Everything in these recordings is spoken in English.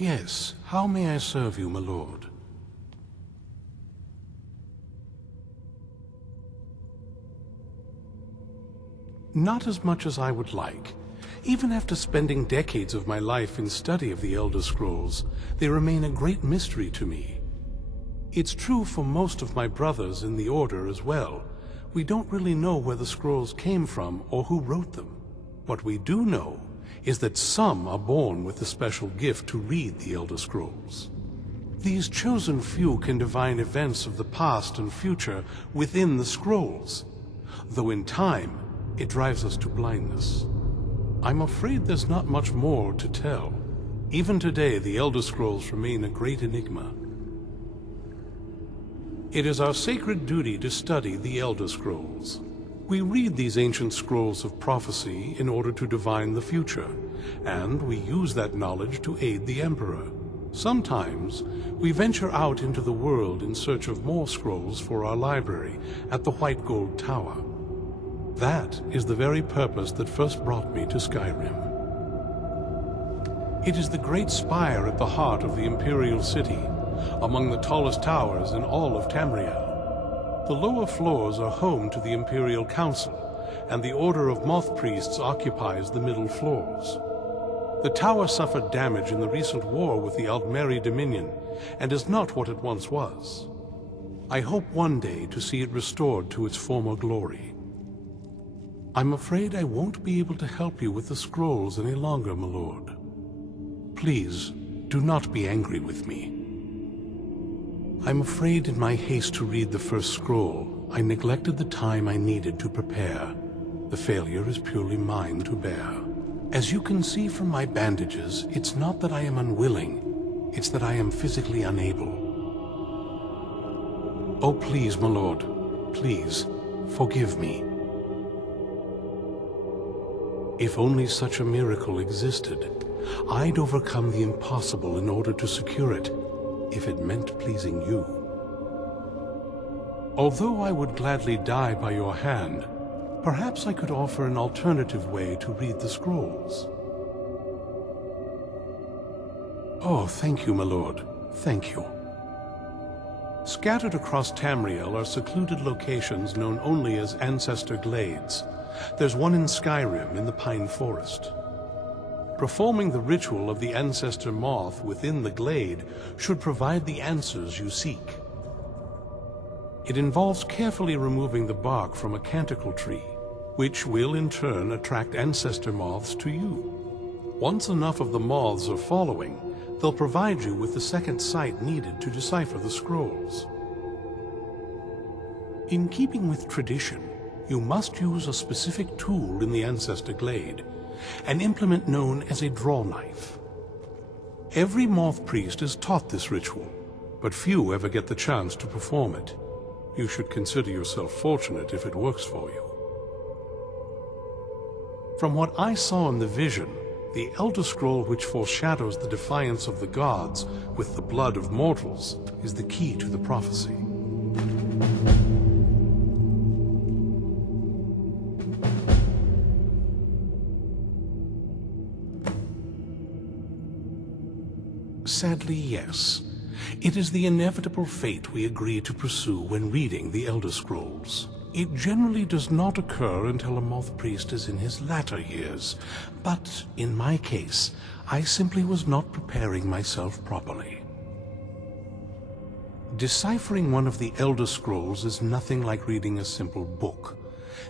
Yes, how may I serve you, my lord? Not as much as I would like. Even after spending decades of my life in study of the Elder Scrolls, they remain a great mystery to me. It's true for most of my brothers in the Order as well. We don't really know where the scrolls came from or who wrote them. What we do know is that some are born with the special gift to read the Elder Scrolls. These chosen few can divine events of the past and future within the scrolls, though in time it drives us to blindness. I'm afraid there's not much more to tell. Even today, the Elder Scrolls remain a great enigma. It is our sacred duty to study the Elder Scrolls. We read these ancient scrolls of prophecy in order to divine the future, and we use that knowledge to aid the Emperor. Sometimes, we venture out into the world in search of more scrolls for our library at the White Gold Tower. That is the very purpose that first brought me to Skyrim. It is the great spire at the heart of the Imperial City, among the tallest towers in all of Tamriel. The lower floors are home to the Imperial Council, and the Order of Moth Priests occupies the middle floors. The tower suffered damage in the recent war with the Aldmeri Dominion, and is not what it once was. I hope one day to see it restored to its former glory. I'm afraid I won't be able to help you with the scrolls any longer, my lord. Please, do not be angry with me. I'm afraid in my haste to read the first scroll, I neglected the time I needed to prepare. The failure is purely mine to bear. As you can see from my bandages, it's not that I am unwilling, it's that I am physically unable. Oh, please, my lord, please, forgive me. If only such a miracle existed, I'd overcome the impossible in order to secure it, if it meant pleasing you. Although I would gladly die by your hand, perhaps I could offer an alternative way to read the scrolls. Oh, thank you, my lord. Thank you. Scattered across Tamriel are secluded locations known only as Ancestor Glades. There's one in Skyrim in the Pine Forest. Performing the ritual of the Ancestor Moth within the glade should provide the answers you seek. It involves carefully removing the bark from a canticle tree, which will in turn attract Ancestor Moths to you. Once enough of the moths are following, they'll provide you with the second sight needed to decipher the scrolls. In keeping with tradition, you must use a specific tool in the Ancestor Glade, an implement known as a draw knife. Every moth priest is taught this ritual, but few ever get the chance to perform it. You should consider yourself fortunate if it works for you. From what I saw in the vision, the Elder Scroll which foreshadows the defiance of the gods with the blood of mortals is the key to the prophecy. Sadly, yes. It is the inevitable fate we agree to pursue when reading the Elder Scrolls. It generally does not occur until a moth priest is in his latter years, but in my case, I simply was not preparing myself properly. Deciphering one of the Elder Scrolls is nothing like reading a simple book.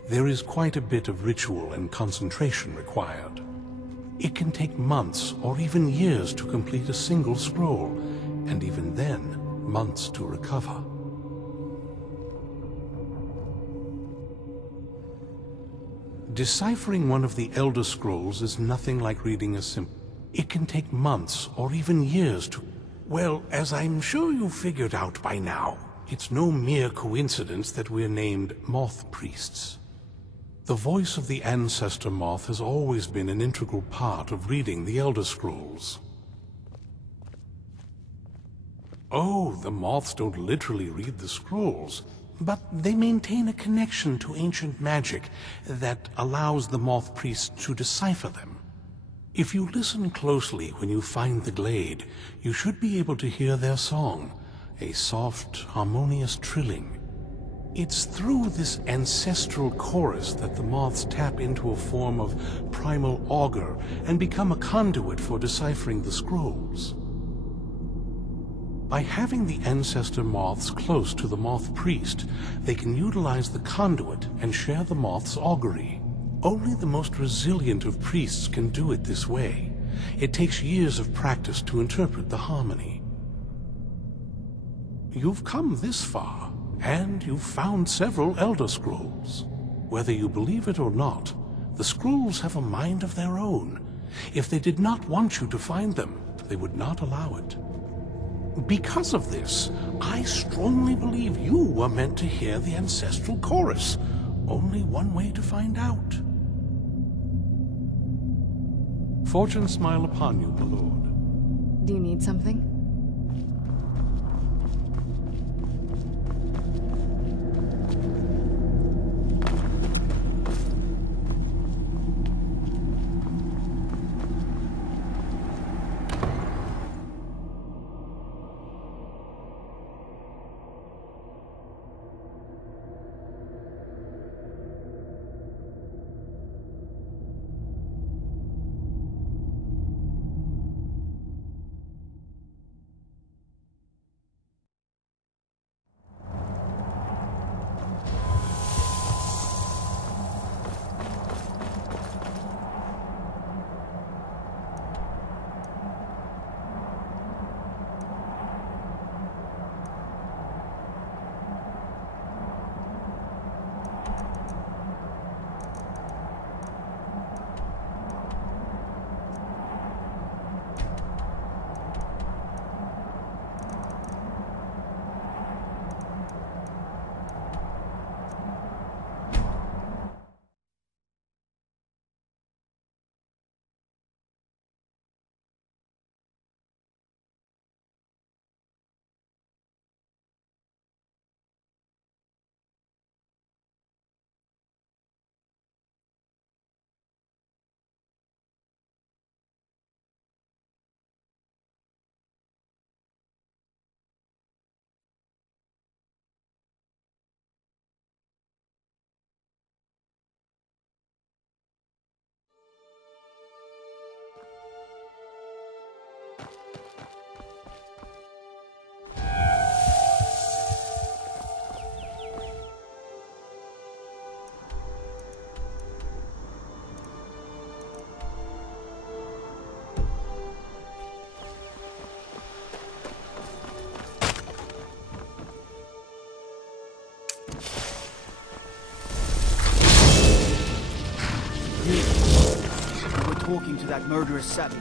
There is quite a bit of ritual and concentration required. It can take months or even years to complete a single scroll, and even then, months to recover. Deciphering one of the Elder Scrolls is nothing like reading a simple... It can take months or even years to... Well, as I'm sure you figured out by now, it's no mere coincidence that we're named Moth Priests. The voice of the Ancestor Moth has always been an integral part of reading the Elder Scrolls. Oh, the moths don't literally read the scrolls, but they maintain a connection to ancient magic that allows the moth priests to decipher them. If you listen closely when you find the glade, you should be able to hear their song, a soft, harmonious trilling. It's through this ancestral chorus that the moths tap into a form of primal augur and become a conduit for deciphering the scrolls. By having the ancestor moths close to the moth priest, they can utilize the conduit and share the moth's augury. Only the most resilient of priests can do it this way. It takes years of practice to interpret the harmony. You've come this far, and you've found several Elder Scrolls. Whether you believe it or not, the scrolls have a mind of their own. If they did not want you to find them, they would not allow it. Because of this, I strongly believe you are meant to hear the ancestral chorus. Only one way to find out. Fortune smile upon you, my lord. Do you need something? Talking to that murderous savage.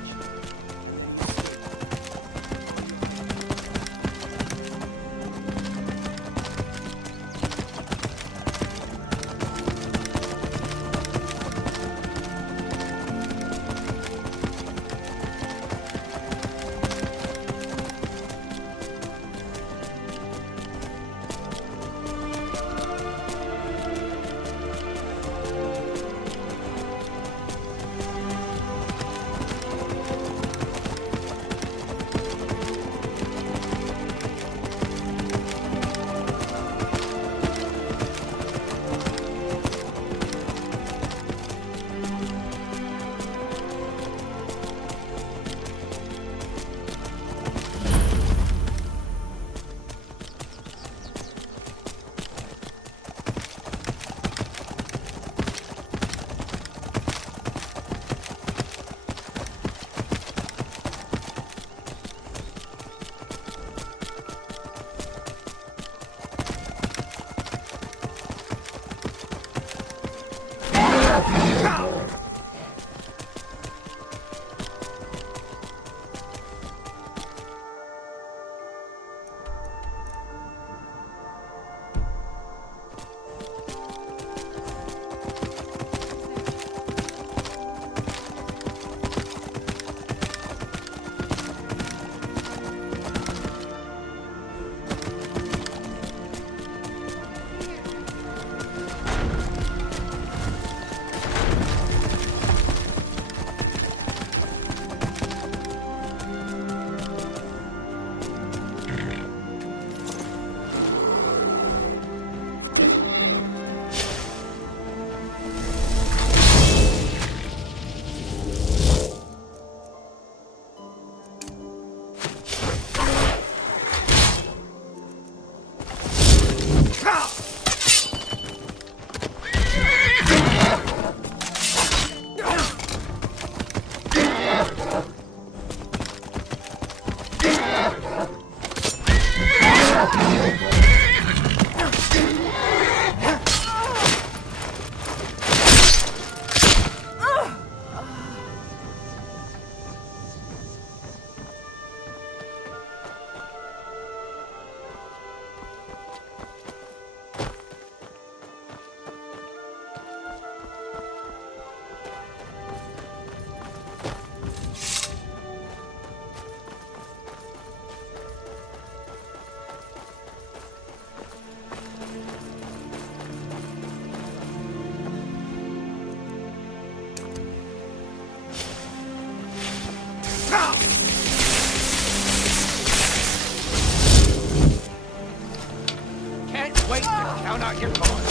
Can't wait to count out your coins.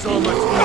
So much